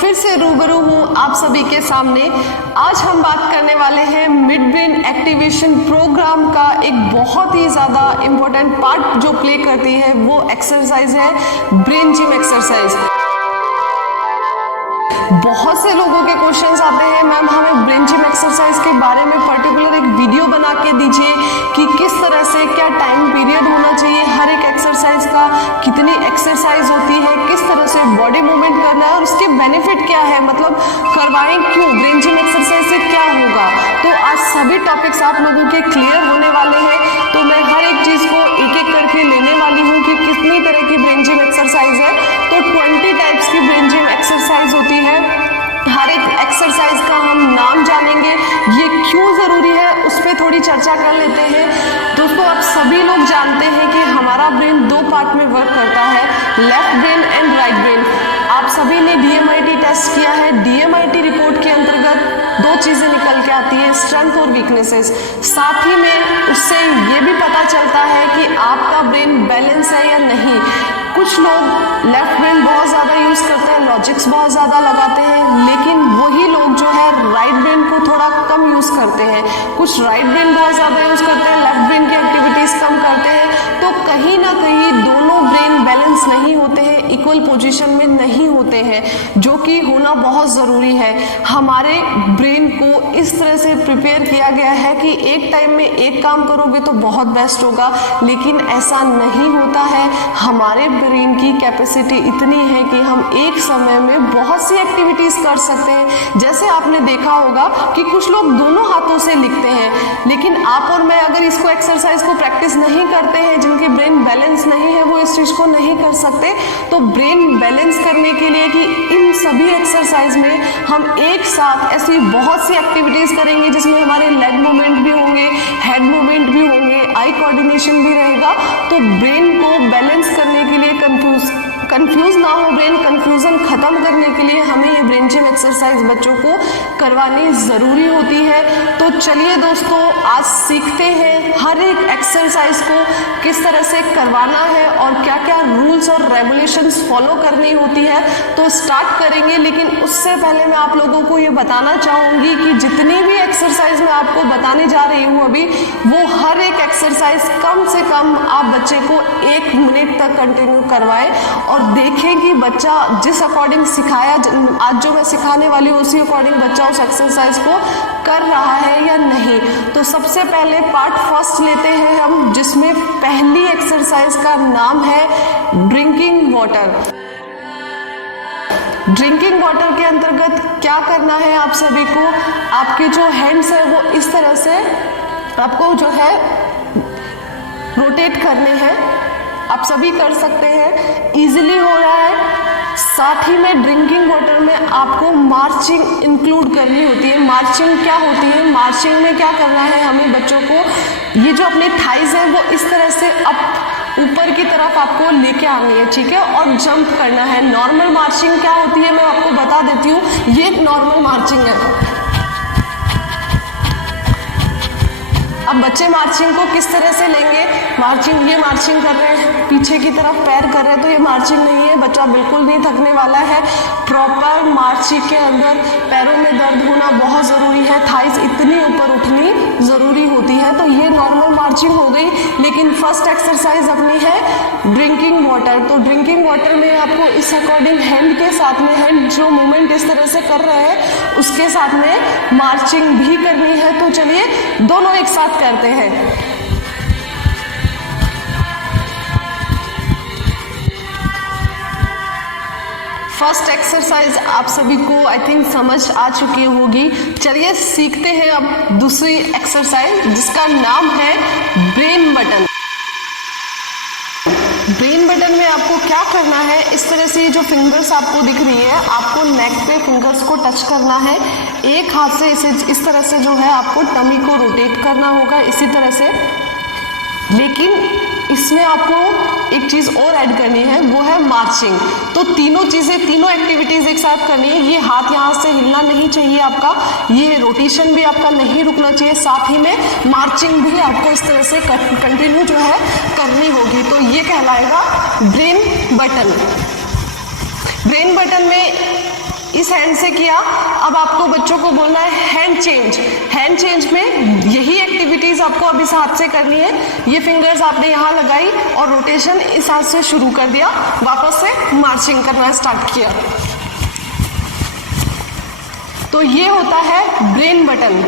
फिर से रूबरू हूँ आप सभी के सामने। आज हम बात करने वाले हैं मिड ब्रेन एक्टिवेशन प्रोग्राम का एक बहुत ही ज़्यादा इम्पोर्टेंट पार्ट जो प्ले करती है वो एक्सरसाइज है ब्रेन जिम एक्सरसाइज। बहुत से लोगों के क्वेश्चंस आते हैं, मैम हमें ब्रेन जिम एक्सरसाइज के बारे में पर्टिकुलर एक वीडियो बना के दीजिए कि किस तरह से क्या टाइम पीरियड होना चाहिए हर एक एक्सरसाइज का, कितनी एक्सरसाइज होती है, किस तरह से बॉडी मूवमेंट करना है और उसके बेनिफिट क्या है, मतलब करवाएं क्यों, ब्रेन जिम एक्सरसाइज से क्या होगा। तो आज सभी टॉपिक्स आप लोगों के क्लियर होने वाले हैं। तो मैं हर एक चीज़ को एक एक करके लेने वाली हूँ कि कितनी तरह की ब्रेन जिम एक्सरसाइज है। तो 20 टाइप्स की ब्रेन जिम एक्सरसाइज होती है। हर एक एक्सरसाइज का हम नाम जानेंगे, ये क्यों ज़रूरी है उस पर थोड़ी चर्चा कर लेते हैं। दोस्तों आप सभी लोग जानते हैं कि हमारा ब्रेन दो पार्ट में वर्क करता है, left brain and right brain. आप सभी ने DMIT टेस्ट किया है। DMIT रिपोर्ट के अंतर्गत दो चीज़ें निकल के आती है, स्ट्रेंथ और वीकनेसेस। साथ ही में उससे ये भी पता चलता है कि आपका ब्रेन बैलेंस है या नहीं। कुछ लोग लेफ्ट ब्रेन बहुत ज़्यादा यूज़ करते हैं, लॉजिक्स बहुत ज़्यादा लगाते हैं, लेकिन वही लोग जो है राइट ब्रेन को थोड़ा कम यूज़ करते हैं। कुछ राइट ब्रेन बहुत ज़्यादा यूज़ करते हैं, लेफ्ट ब्रेन की एक्टिविटीज़ कम करते हैं। तो कहीं ना कहीं दोनों ब्रेन बैलेंस नहीं होते हैं, इक्वल पोजीशन में नहीं होते हैं, जो कि होना बहुत ज़रूरी है। हमारे ब्रेन को इस तरह से प्रिपेयर किया गया है कि एक टाइम में एक काम करोगे तो बहुत बेस्ट होगा, लेकिन ऐसा नहीं होता है। हमारे ब्रेन की कैपेसिटी इतनी है कि हम एक समय में बहुत सी एक्टिविटीज़ कर सकते हैं। जैसे आपने देखा होगा कि कुछ लोग दोनों हाथों से लिखते हैं, लेकिन आप और मैं अगर इसको एक्सरसाइज को प्रैक्टिस नहीं करते हैं, जिनके ब्रेन बैलेंस नहीं है वो इस चीज़ को नहीं कर सकते। तो ब्रेन बैलेंस करने के लिए कि इन सभी एक्सरसाइज में हम एक साथ ऐसी बहुत सी एक्टिविटीज़ करेंगे जिसमें हमारे लेग मूवमेंट भी होंगे, हेड मूवमेंट भी होंगे, आई कोऑर्डिनेशन भी रहेगा। तो ब्रेन को बैलेंस करने के लिए कंफ्यूज ना हो, ब्रेन कंफ्यूजन खत्म करने के लिए हमें ये ब्रेन जिम एक्सरसाइज बच्चों को करवानी ज़रूरी होती है। तो चलिए दोस्तों आज सीखते हैं हर एक एक्सरसाइज को किस तरह से करवाना है और क्या क्या रूल्स और रेगुलेशंस फॉलो करनी होती है। तो स्टार्ट करेंगे, लेकिन उससे पहले मैं आप लोगों को ये बताना चाहूँगी कि जितनी भी एक्सरसाइज मैं आपको बताने जा रही हूँ अभी, वो हर एक एक्सरसाइज कम से कम आप बच्चे को 1 मिनट तक कंटिन्यू करवाएं और देखें कि बच्चा जिस अकॉर्डिंग सिखाया, आज जो मैं सिखाने वाली हूँ उसी अकॉर्डिंग बच्चा उस एक्सरसाइज को कर रहा है या नहीं। तो सबसे पहले पार्ट फर्स्ट लेते हैं हम, जिसमें पहली एक्सरसाइज का नाम है ड्रिंकिंग वाटर। ड्रिंकिंग वाटर के अंतर्गत क्या करना है आप सभी को, आपके जो हैंड्स है वो इस तरह से आपको जो है रोटेट करने हैं। आप सभी कर सकते हैं, इजीली हो रहा है। साथ ही में ड्रिंकिंग वाटर में आपको मार्चिंग इंक्लूड करनी होती है। मार्चिंग क्या होती है, मार्चिंग में क्या करना है हमें बच्चों को, ये जो अपने थाइज है वो इस तरह से अप ऊपर की तरफ आपको लेके आनी है, ठीक है, और जंप करना है। नॉर्मल मार्चिंग क्या होती है मैं आपको बता देती हूँ, ये एक नॉर्मल मार्चिंग है। अब बच्चे मार्चिंग को किस तरह से लेंगे, मार्चिंग ये मार्चिंग कर रहे हैं, पीछे की तरफ पैर कर रहे हैं, तो ये मार्चिंग नहीं है, बच्चा बिल्कुल नहीं थकने वाला है। प्रॉपर मार्चिंग के अंदर पैरों में दर्द होना बहुत ज़रूरी है, थाइज इतनी ऊपर उठनी ज़रूरी होती है। तो ये नॉर्मल मार्चिंग हो गई, लेकिन फर्स्ट एक्सरसाइज अपनी है ड्रिंकिंग वाटर। तो ड्रिंकिंग वाटर में आपको इस अकॉर्डिंग हैंड के साथ में, हैंड जो मूवमेंट इस तरह से कर रहे हैं उसके साथ में मार्चिंग भी करनी है। तो चलिए दोनों एक साथ करते हैं। फर्स्ट एक्सरसाइज आप सभी को आई थिंक समझ आ चुकी होगी। चलिए सीखते हैं अब दूसरी एक्सरसाइज, जिसका नाम है ब्रेन बटन। ब्रेन बटन में आपको क्या करना है, इस तरह से जो फिंगर्स आपको दिख रही है, आपको नेक पे फिंगर्स को टच करना है। एक हाथ से इसे इस तरह से जो है आपको टमी को रोटेट करना होगा इसी तरह से, लेकिन इसमें आपको एक चीज़ और ऐड करनी है, वो है मार्चिंग। तो तीनों चीज़ें, तीनों एक्टिविटीज़ एक साथ करनी है। ये हाथ यहाँ से हिलना नहीं चाहिए आपका, ये रोटेशन भी आपका नहीं रुकना चाहिए, साथ ही में मार्चिंग भी आपको इस तरह से कंटिन्यू जो है करनी होगी। तो ये कहलाएगा ब्रेन बटन। ब्रेन बटन में इस हैंड से किया। अब आपको बच्चों को बोलना है हैंड चेंज। हैंड चेंज में यही एक्टिविटीज आपको अब इस हाथ से करनी है। ये फिंगर्स आपने यहाँ लगाई और रोटेशन इस हाथ से शुरू कर दिया, वापस से मार्चिंग करना स्टार्ट किया। तो ये होता है ब्रेन बटन।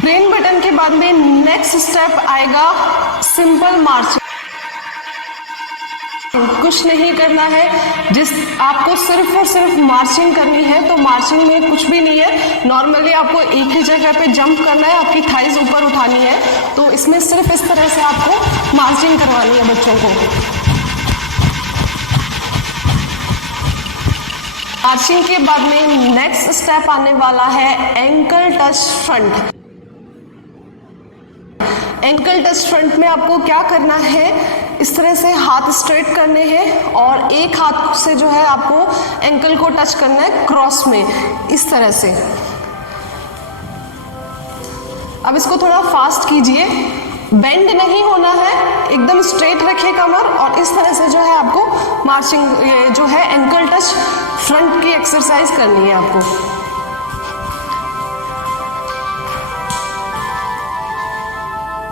ब्रेन बटन के बाद में नेक्स्ट स्टेप आएगा सिंपल मार्चिंग। कुछ नहीं करना है, जिस आपको सिर्फ और सिर्फ मार्चिंग करनी है। तो मार्चिंग में कुछ भी नहीं है, नॉर्मली आपको एक ही जगह पे जंप करना है, आपकी थाइज ऊपर उठानी है। तो इसमें सिर्फ इस तरह से आपको मार्चिंग करवानी है बच्चों को। मार्चिंग के बाद में नेक्स्ट स्टेप आने वाला है ankle touch front. Ankle touch front में आपको क्या करना है, इस तरह से हाथ स्ट्रेट करने हैं और एक हाथ से जो है आपको एंकल को टच करना है क्रॉस में, इस तरह से। अब इसको थोड़ा फास्ट कीजिए, बेंड नहीं होना है, एकदम स्ट्रेट रखिए कमर और इस तरह से जो है आपको मार्चिंग जो है एंकल टच फ्रंट की एक्सरसाइज करनी है आपको।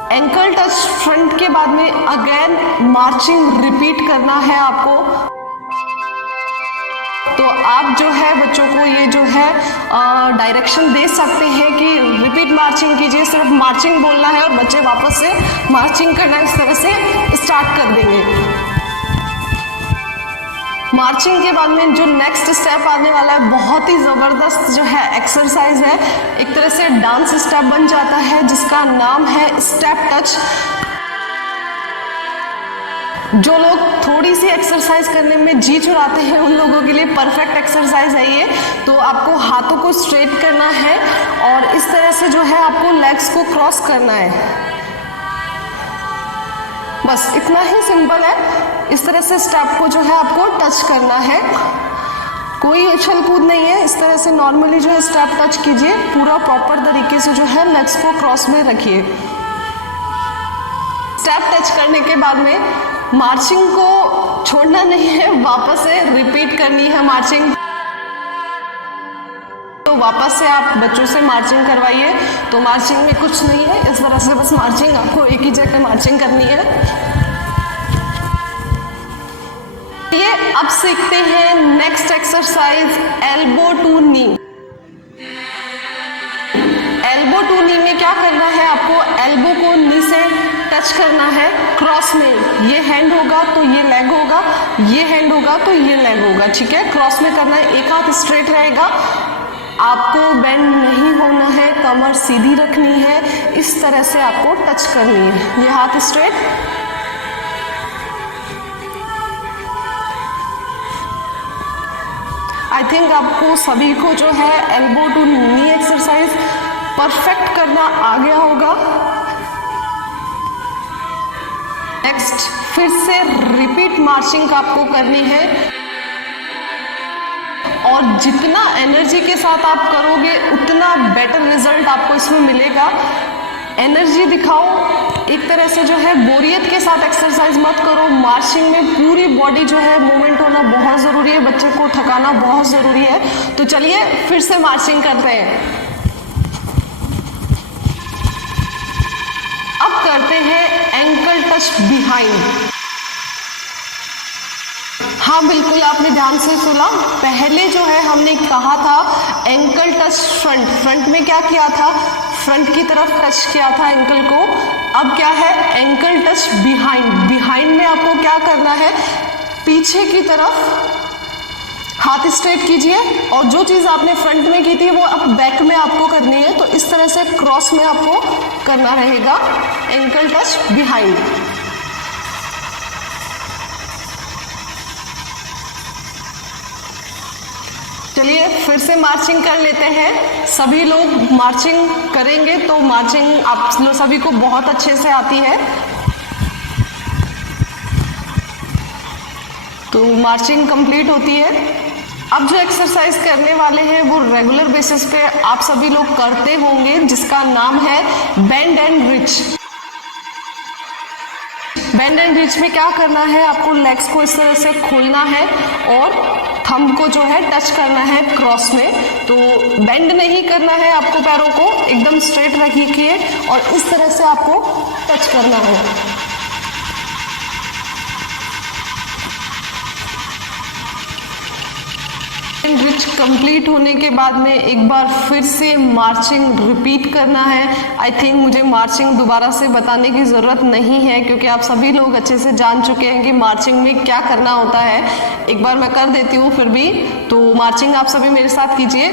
एंकल टच फ्रंट के बाद में अगेन मार्चिंग रिपीट करना है आपको। तो आप जो है बच्चों को ये जो है डायरेक्शन दे सकते हैं कि रिपीट मार्चिंग कीजिए, सिर्फ मार्चिंग बोलना है और बच्चे वापस से मार्चिंग करना इस तरह से स्टार्ट कर देंगे। मार्चिंग के बाद में जो नेक्स्ट स्टेप आने वाला है, बहुत ही ज़बरदस्त जो है एक्सरसाइज है, एक तरह से डांस स्टेप बन जाता है जिसका नाम है स्टेप टच। जो लोग थोड़ी सी एक्सरसाइज करने में जी चुराते हैं उन लोगों के लिए परफेक्ट एक्सरसाइज है ये। तो आपको हाथों को स्ट्रेट करना है और इस तरह से जो है आपको लेग्स को क्रॉस करना है, बस इतना ही सिंपल है। इस तरह से स्टेप को जो है आपको टच करना है, कोई उछल कूद नहीं है, इस तरह से नॉर्मली जो है स्टेप टच कीजिए, पूरा प्रॉपर तरीके से जो है लेग्स को क्रॉस में रखिए। स्टेप टच करने के बाद में मार्चिंग को छोड़ना नहीं है, वापस से रिपीट करनी है मार्चिंग। तो वापस से आप बच्चों से मार्चिंग करवाइए। तो मार्चिंग में कुछ नहीं है, इस तरह से बस मार्चिंग आपको एक ही जगह मार्चिंग करनी है। ये अब सीखते हैं next exercise elbow to knee. Elbow to knee में क्या करना है, आपको एल्बो को नी से टच करना है क्रॉस में। ये हैंड होगा तो ये लेग होगा, ये हैंड होगा तो ये लेग होगा, ठीक है। क्रॉस में करना है, एक हाथ स्ट्रेट रहेगा, आपको बेंड नहीं होना है, कमर सीधी रखनी है, इस तरह से आपको टच करनी है। ये हाथ स्ट्रेट, आई थिंक आपको सभी को जो है elbow to knee exercise perfect करना आ गया होगा। नेक्स्ट फिर से रिपीट मार्चिंग आपको करनी है और जितना एनर्जी के साथ आप करोगे उतना बेटर रिजल्ट आपको इसमें मिलेगा। एनर्जी दिखाओ, एक तरह से जो है बोरियत के साथ एक्सरसाइज मत करो। मार्चिंग में पूरी बॉडी जो है मूवमेंट होना बहुत ज़रूरी है, बच्चे को थकाना बहुत ज़रूरी है। तो चलिए फिर से मार्चिंग करते हैं। अब करते हैं एंकल टच बिहाइंड। हाँ बिल्कुल, आपने ध्यान से सुना। पहले जो है हमने कहा था एंकल टच फ्रंट। फ्रंट में क्या किया था, फ्रंट की तरफ टच किया था एंकल को। अब क्या है एंकल टच बिहाइंड। बिहाइंड में आपको क्या करना है, पीछे की तरफ हाथ स्ट्रेट कीजिए और जो चीज़ आपने फ्रंट में की थी वो अब बैक में आपको करनी है। तो इस तरह से क्रॉस में आपको करना रहेगा एंकल टच बिहाइंड। चलिए फिर से मार्चिंग कर लेते हैं। सभी लोग मार्चिंग करेंगे तो मार्चिंग आप लोग सभी को बहुत अच्छे से आती है। तो मार्चिंग कंप्लीट होती है। अब जो एक्सरसाइज करने वाले हैं वो रेगुलर बेसिस पे आप सभी लोग करते होंगे, जिसका नाम है bend and rich. Bend and bridge में क्या करना है, आपको लेग्स को इस तरह से खोलना है और थंब को जो है टच करना है क्रॉस में। तो बेंड नहीं करना है आपको, पैरों को एकदम स्ट्रेट रखिए और इस तरह से आपको टच करना है। ब्रिज कंप्लीट होने के बाद में एक बार फिर से मार्चिंग रिपीट करना है। आई थिंक मुझे मार्चिंग दोबारा से बताने की ज़रूरत नहीं है, क्योंकि आप सभी लोग अच्छे से जान चुके हैं कि मार्चिंग में क्या करना होता है। एक बार मैं कर देती हूँ फिर भी, तो मार्चिंग आप सभी मेरे साथ कीजिए।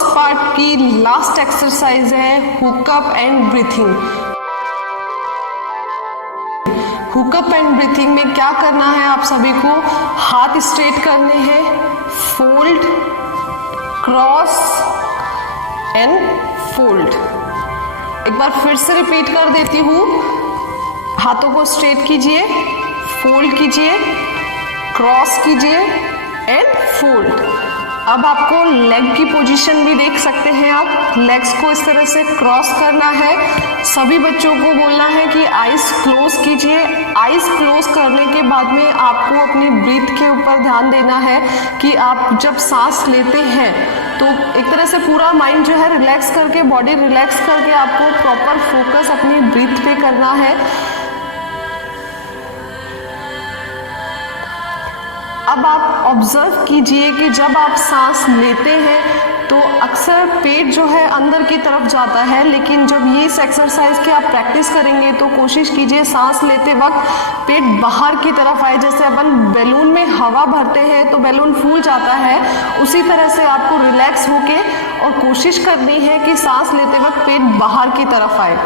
पार्ट की लास्ट एक्सरसाइज है hookup and breathing. Hookup and breathing में क्या करना है, आप सभी को हाथ स्ट्रेट करने हैं, फोल्ड, क्रॉस एंड फोल्ड। एक बार फिर से रिपीट कर देती हूँ, हाथों को स्ट्रेट कीजिए, फोल्ड कीजिए, क्रॉस कीजिए एंड फोल्ड। अब आपको लेग की पोजीशन भी देख सकते हैं आप, लेग्स को इस तरह से क्रॉस करना है। सभी बच्चों को बोलना है कि आइज क्लोज कीजिए। आइज क्लोज करने के बाद में आपको अपनी ब्रीथ के ऊपर ध्यान देना है कि आप जब सांस लेते हैं तो एक तरह से पूरा माइंड जो है रिलैक्स करके, बॉडी रिलैक्स करके आपको प्रॉपर फोकस अपनी ब्रीथ पे करना है। अब आप ऑब्जर्व कीजिए कि जब आप सांस लेते हैं तो अक्सर पेट जो है अंदर की तरफ जाता है, लेकिन जब ये इस एक्सरसाइज की आप प्रैक्टिस करेंगे तो कोशिश कीजिए सांस लेते वक्त पेट बाहर की तरफ आए। जैसे अपन बैलून में हवा भरते हैं तो बैलून फूल जाता है, उसी तरह से आपको रिलैक्स होके और कोशिश करनी है कि सांस लेते वक्त पेट बाहर की तरफ आए।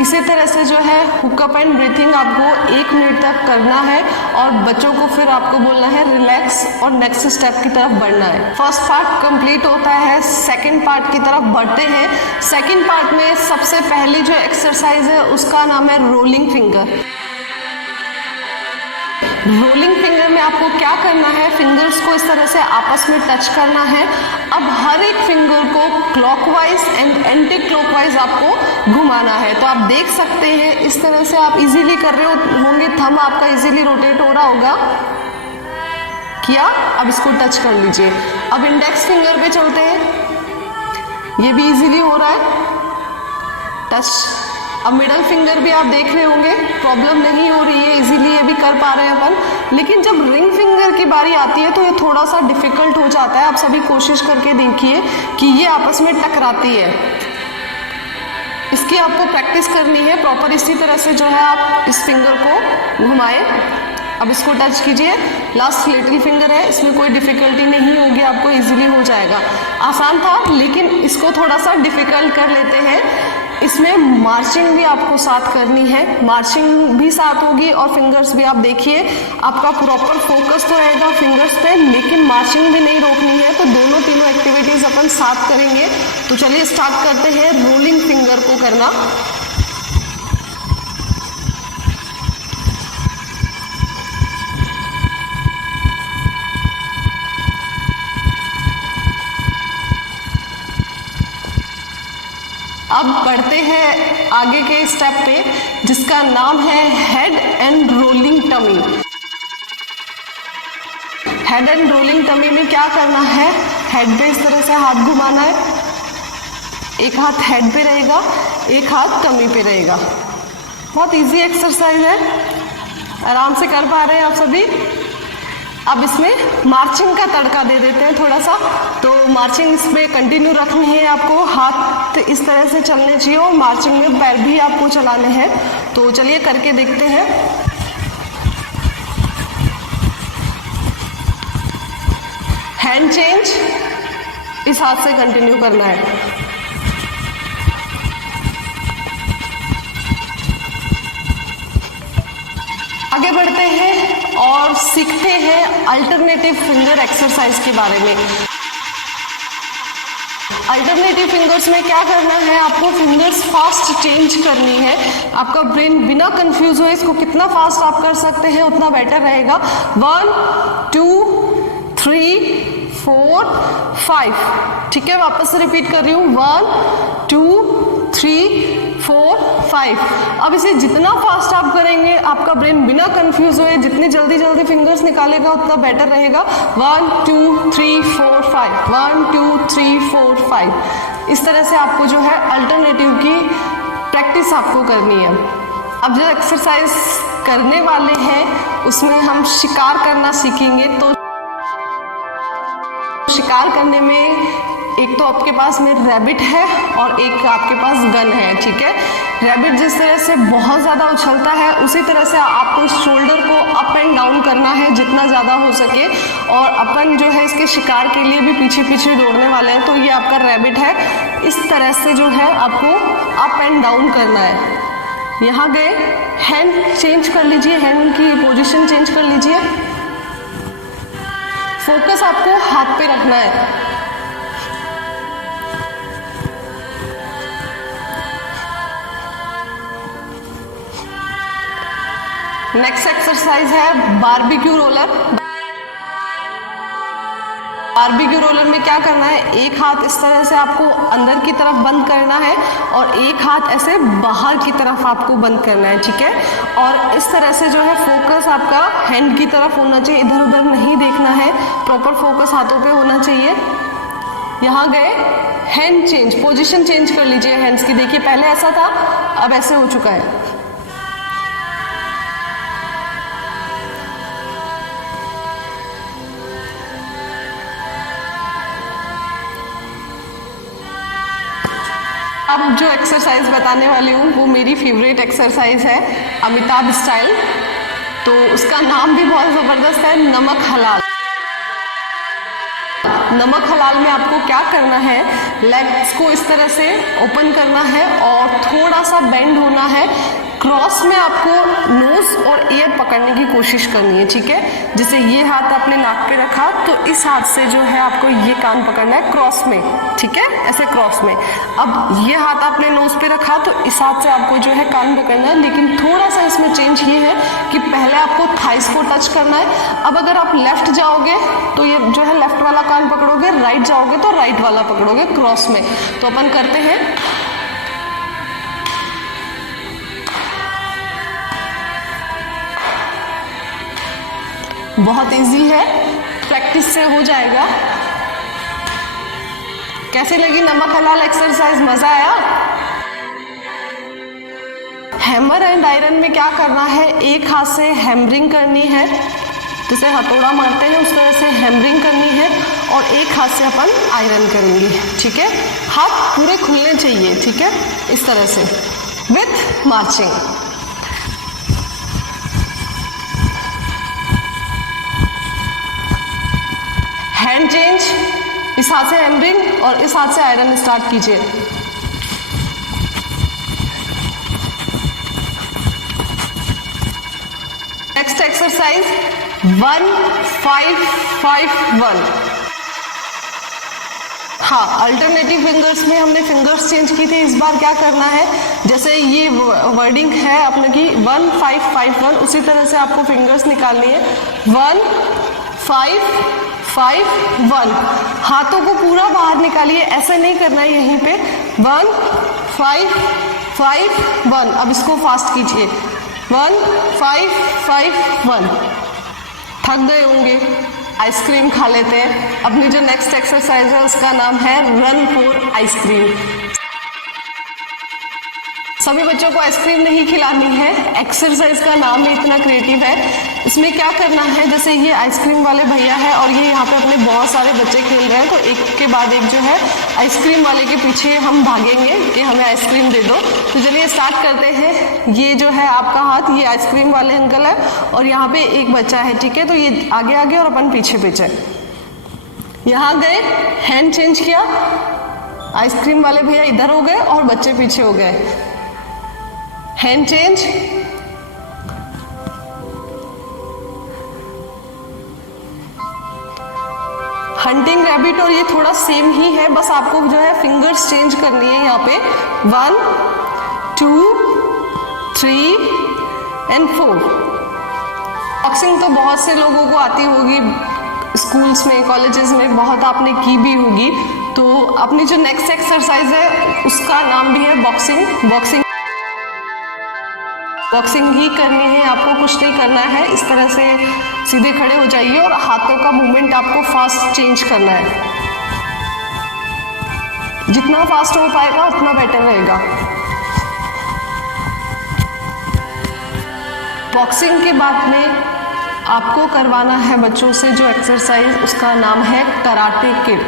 इसी तरह से जो है हुकअप एंड ब्रीथिंग आपको 1 मिनट तक करना है और बच्चों को फिर आपको बोलना है रिलैक्स और नेक्स्ट स्टेप की तरफ बढ़ना है। फर्स्ट पार्ट कंप्लीट होता है, सेकंड पार्ट की तरफ बढ़ते हैं। सेकंड पार्ट में सबसे पहली जो एक्सरसाइज है उसका नाम है रोलिंग फिंगर। रोलिंग फिंगर में आपको क्या करना है, फिंगर्स को इस तरह से आपस में टच करना है। अब हर एक फिंगर को क्लॉकवाइज एंड एंटी क्लॉकवाइज आपको घुमाना है। तो आप देख सकते हैं इस तरह से आप इजीली कर रहे होंगे, थंब आपका इजीली रोटेट हो रहा होगा। किया, अब इसको टच कर लीजिए। अब इंडेक्स फिंगर पे चलते हैं, ये भी इजीली हो रहा है टच। अब मिडल फिंगर भी आप देख रहे होंगे, प्रॉब्लम नहीं हो रही है, इजीली ये भी कर पा रहे हैं अपन। लेकिन जब रिंग फिंगर की बारी आती है तो ये थोड़ा सा डिफिकल्ट हो जाता है। आप सभी कोशिश करके देखिए कि ये आपस में टकराती है, इसकी आपको प्रैक्टिस करनी है प्रॉपर। इसी तरह से जो है आप इस फिंगर को घुमाएं। अब इसको टच कीजिए, लास्ट लिटिल फिंगर है, इसमें कोई डिफिकल्टी नहीं होगी, आपको इजीली हो जाएगा। आसान था लेकिन इसको थोड़ा सा डिफिकल्ट कर लेते हैं। इसमें मार्चिंग भी आपको साथ करनी है, मार्चिंग भी साथ होगी और फिंगर्स भी। आप देखिए आपका प्रॉपर फोकस तो रहेगा फिंगर्स पे, लेकिन मार्चिंग भी नहीं रोकनी है। तो दोनों तीनों एक्टिविटीज अपन साथ करेंगे। तो चलिए स्टार्ट करते हैं रोलिंग फिंगर को करना। अब बढ़ते हैं आगे के स्टेप पे, जिसका नाम है head and rolling tummy. Head and rolling tummy में क्या करना है, हेड पे इस तरह से हाथ घुमाना है, एक हाथ हेड पे रहेगा, एक हाथ टमी पे रहेगा। बहुत इजी एक्सरसाइज है, आराम से कर पा रहे हैं आप सभी। अब इसमें मार्चिंग का तड़का दे देते हैं थोड़ा सा। तो मार्चिंग इसमें कंटिन्यू रखनी है आपको, हाथ इस तरह से चलने चाहिए और मार्चिंग में पैर भी आपको चलाने हैं। तो चलिए करके देखते हैं। हैंड चेंज इस हाथ से कंटिन्यू करना है। आगे बढ़ते हैं और सीखते हैं अल्टरनेटिव फिंगर एक्सरसाइज के बारे में। अल्टरनेटिव फिंगर्स में क्या करना है, आपको फिंगर्स फास्ट चेंज करनी है। आपका ब्रेन बिना कंफ्यूज हो इसको कितना फास्ट आप कर सकते हैं उतना बेटर रहेगा। 1 2 3 4 5। ठीक है, वापस से रिपीट कर रही हूँ, 1 2 3 4 5। अब इसे जितना फास्ट आप करेंगे, आपका ब्रेन बिना कंफ्यूज हुए जितनी जल्दी जल्दी फिंगर्स निकालेगा उतना बेटर रहेगा। 1 2 3 4 5, 1 2 3 4 5। इस तरह से आपको जो है अल्टरनेटिव की प्रैक्टिस आपको करनी है। अब जो एक्सरसाइज करने वाले हैं उसमें हम शिकार करना सीखेंगे। तो शिकार करने में एक तो आपके पास में रैबिट है और एक आपके पास गन है। ठीक है, रैबिट जिस तरह से बहुत ज़्यादा उछलता है उसी तरह से आपको इस शोल्डर को अप एंड डाउन करना है जितना ज़्यादा हो सके। और अपन जो है इसके शिकार के लिए भी पीछे पीछे दौड़ने वाले हैं। तो ये आपका रैबिट है, इस तरह से जो है आपको अप एंड डाउन करना है। यहाँ गए, हैंड चेंज कर लीजिए, हैंड की पोजीशन चेंज कर लीजिए। फोकस आपको हाथ पे रखना है। नेक्स्ट एक्सरसाइज है बारबेक्यू रोलर। बारबेक्यू रोलर में क्या करना है, एक हाथ इस तरह से आपको अंदर की तरफ बंद करना है और एक हाथ ऐसे बाहर की तरफ आपको बंद करना है। ठीक है, और इस तरह से जो है फोकस आपका हैंड की तरफ होना चाहिए, इधर उधर नहीं देखना है, प्रॉपर फोकस हाथों पे होना चाहिए। यहाँ गए, हैंड चेंज, पोजीशन चेंज कर लीजिए हैंड्स की। देखिए पहले ऐसा था, अब ऐसे हो चुका है। अब जो एक्सरसाइज बताने वाली हूँ वो मेरी फेवरेट एक्सरसाइज है, अमिताभ स्टाइल। तो उसका नाम भी बहुत ज़बरदस्त है, नमक हलाल। नमक हलाल में आपको क्या करना है, लेग्स को इस तरह से ओपन करना है और थोड़ा सा बेंड होना है। क्रॉस में आपको नोज और ईयर पकड़ने की कोशिश करनी है। ठीक है, जैसे ये हाथ आपने नाक पे रखा तो इस हाथ से जो है आपको ये कान पकड़ना है क्रॉस में। ठीक है, ऐसे क्रॉस में। अब ये हाथ आपने नोज पे रखा तो इस हाथ से आपको जो है कान पकड़ना है, लेकिन थोड़ा सा इसमें चेंज ये है कि पहले आपको थाइस को टच करना है। अब अगर आप लेफ्ट जाओगे तो ये जो है लेफ्ट वाला कान पकड़ोगे, राइट जाओगे तो राइट वाला पकड़ोगे क्रॉस में। तो अपन करते हैं, बहुत इजी है, प्रैक्टिस से हो जाएगा। कैसे लगी नमक हलाल एक्सरसाइज, मजा आया? हैमर एंड आयरन में क्या करना है, एक हाथ से हैमरिंग करनी है, जैसे हथौड़ा मारते हैं उस तरह से हैमरिंग करनी है और एक हाथ से अपन आयरन करेंगे। ठीक है, हाथ पूरे खुलने चाहिए। ठीक है, इस तरह से विथ मार्चिंग। हैंड चेंज, इस हाथ से हैमरिंग और इस हाथ से आयरन स्टार्ट कीजिए। Next exercise 1 5 5 1। हाँ, अल्टरनेटिव फिंगर्स में हमने फिंगर्स चेंज की थी। इस बार क्या करना है, जैसे ये वर्डिंग है अपने की 1 5 5 1, उसी तरह से आपको फिंगर्स निकालनी है। 1 5 5 1। हाथों को पूरा बाहर निकालिए, ऐसे नहीं करना है यहीं पे। 1 5 5 1। अब इसको फास्ट कीजिए, 1 5 5 1। थक गए होंगे, आइसक्रीम खा लेते हैं। अपनी जो नेक्स्ट एक्सरसाइज है उसका नाम है रन फॉर आइसक्रीम। सभी बच्चों को आइसक्रीम नहीं खिलानी है, एक्सरसाइज का नाम ही इतना क्रिएटिव है। इसमें क्या करना है, जैसे ये आइसक्रीम वाले भैया है और ये यहाँ पे अपने बहुत सारे बच्चे खेल रहे हैं, तो एक के बाद एक जो है आइसक्रीम वाले के पीछे हम भागेंगे कि हमें आइसक्रीम दे दो। तो चलिए स्टार्ट करते हैं। ये जो है आपका हाथ, ये आइसक्रीम वाले अंकल है और यहाँ पे एक बच्चा है। ठीक है, तो ये आगे आगे और अपन पीछे पीछे। यहाँ गए, हैंड चेंज किया, आइसक्रीम वाले भैया इधर हो गए और बच्चे पीछे हो गए। हैंड चेंज, हंटिंग रैबिट और ये थोड़ा सेम ही है, बस आपको जो है फिंगर्स चेंज करनी है। यहाँ पे 1 2 3 एंड 4। बॉक्सिंग तो बहुत से लोगों को आती होगी, स्कूल्स में, कॉलेजेस में बहुत आपने की भी होगी। तो अपनी जो नेक्स्ट एक्सरसाइज है उसका नाम भी है बॉक्सिंग। बॉक्सिंग ही करनी है आपको, कुछ नहीं करना है। इस तरह से सीधे खड़े हो जाइए और हाथों का मूवमेंट आपको फास्ट चेंज करना है। जितना फास्ट हो पाएगा उतना बेटर रहेगा। बॉक्सिंग के बाद में आपको करवाना है बच्चों से जो एक्सरसाइज, उसका नाम है कराटे किड।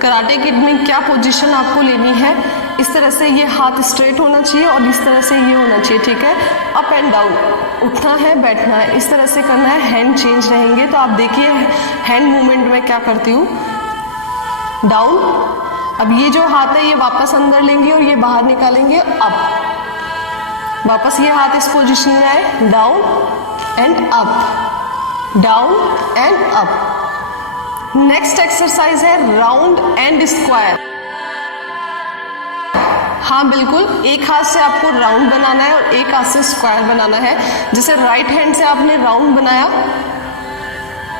कराटे किड में क्या पोजीशन आपको लेनी है, इस तरह से ये हाथ स्ट्रेट होना चाहिए और इस तरह से ये होना चाहिए, ठीक है। अप एंड डाउन, उठना है, बैठना है, इस तरह से करना है। हैंड चेंज रहेंगे। तो आप देखिए हैंड मूवमेंट में क्या करती हूँ, डाउन। अब ये जो हाथ है ये वापस अंदर लेंगे और ये बाहर निकालेंगे, अप। वापस ये हाथ इस पोजीशन में आए, down and up, down and up. Next exercise है राउंड एंड स्क्वायर। हाँ बिल्कुल, एक हाथ से आपको राउंड बनाना है और एक हाथ से स्क्वायर बनाना है। जैसे राइट हैंड से आपने राउंड बनाया,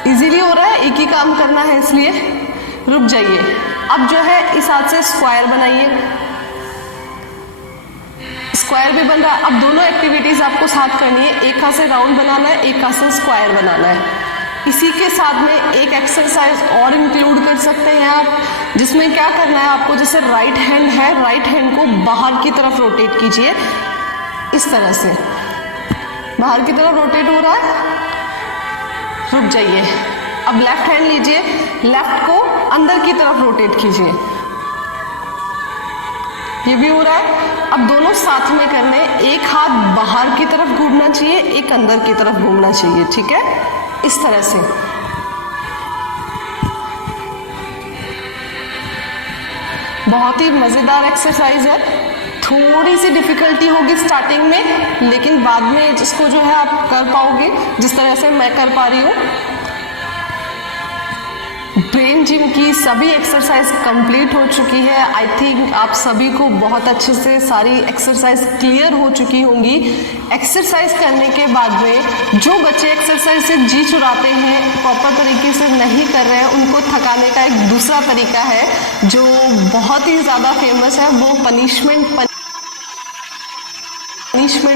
इजीली हो रहा है, एक ही काम करना है, इसलिए रुक जाइए। अब जो है इस हाथ से स्क्वायर बनाइए, स्क्वायर भी बन रहा है। अब दोनों एक्टिविटीज आपको साथ करनी है, एक हाथ से राउंड बनाना है, एक हाथ से स्क्वायर बनाना है। इसी के साथ में एक एक्सरसाइज और इंक्लूड कर सकते हैं आप, जिसमें क्या करना है आपको, जैसे राइट हैंड है, राइट हैंड को बाहर की तरफ रोटेट कीजिए, इस तरह से बाहर की तरफ रोटेट हो रहा है, रुक जाइए। अब लेफ्ट हैंड लीजिए, लेफ्ट को अंदर की तरफ रोटेट कीजिए, ये भी हो रहा है। अब दोनों साथ में करने, एक हाथ बाहर की तरफ घूमना चाहिए, एक अंदर की तरफ घूमना चाहिए, ठीक है, इस तरह से। बहुत ही मजेदार एक्सरसाइज है। थोड़ी सी डिफिकल्टी होगी स्टार्टिंग में, लेकिन बाद में जिसको जो है आप कर पाओगे, जिस तरह से मैं कर पा रही हूँ। ब्रेन जिम की सभी एक्सरसाइज कंप्लीट हो चुकी है। आई थिंक आप सभी को बहुत अच्छे से सारी एक्सरसाइज क्लियर हो चुकी होंगी। एक्सरसाइज करने के बाद में जो बच्चे एक्सरसाइज से जी चुराते हैं, प्रॉपर तरीके से नहीं कर रहे हैं, उनको थकाने का एक दूसरा तरीका है जो बहुत ही ज़्यादा फेमस है, वो पनिशमेंट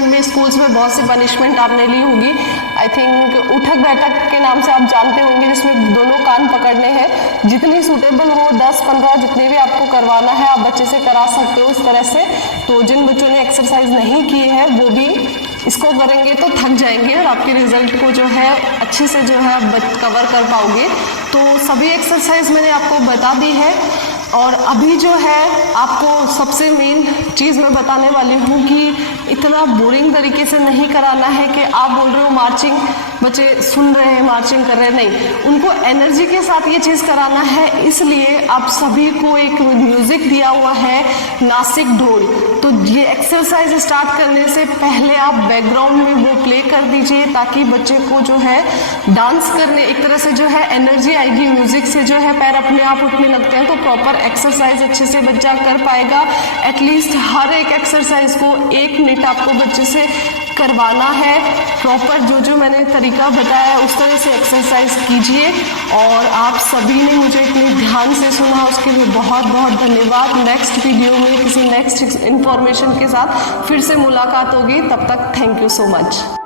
में स्कूल्स में बहुत सी पनिशमेंट आपने ली होगी। आई थिंक उठक बैठक के नाम से आप जानते होंगे, जिसमें दोनों कान पकड़ने हैं। जितनी सूटेबल हो, 10-15 जितने भी आपको करवाना है आप बच्चे से करा सकते हो इस तरह से। तो जिन बच्चों ने एक्सरसाइज नहीं की है वो भी इसको करेंगे तो थक जाएंगे और आपके रिजल्ट को जो है अच्छे से जो है आप कवर कर पाओगे। तो सभी एक्सरसाइज मैंने आपको बता दी है। और अभी जो है आपको सबसे मेन चीज़ मैं बताने वाली हूँ कि इतना बोरिंग तरीके से नहीं कराना है कि आप बोल रहे हो मार्चिंग, बच्चे सुन रहे हैं मार्चिंग कर रहे हैं, नहीं, उनको एनर्जी के साथ ये चीज़ कराना है। इसलिए आप सभी को एक म्यूज़िक दिया हुआ है, नासिक ढोल। तो ये एक्सरसाइज स्टार्ट करने से पहले आप बैकग्राउंड में वो प्ले कर दीजिए, ताकि बच्चे को जो है डांस करने एक तरह से जो है एनर्जी आएगी। म्यूज़िक से जो है पैर अपने आप उठने लगते हैं, तो प्रॉपर एक्सरसाइज अच्छे से बच्चा कर पाएगा। एटलीस्ट हर एक एक्सरसाइज को 1 मिनट आपको बच्चे से करवाना है। प्रॉपर जो जो मैंने तरीका बताया उस तरह से एक्सरसाइज कीजिए। और आप सभी ने मुझे इतने ध्यान से सुना, उसके लिए बहुत बहुत धन्यवाद। नेक्स्ट वीडियो में किसी नेक्स्ट इंफॉर्मेशन के साथ फिर से मुलाकात होगी, तब तक थैंक यू सो मच।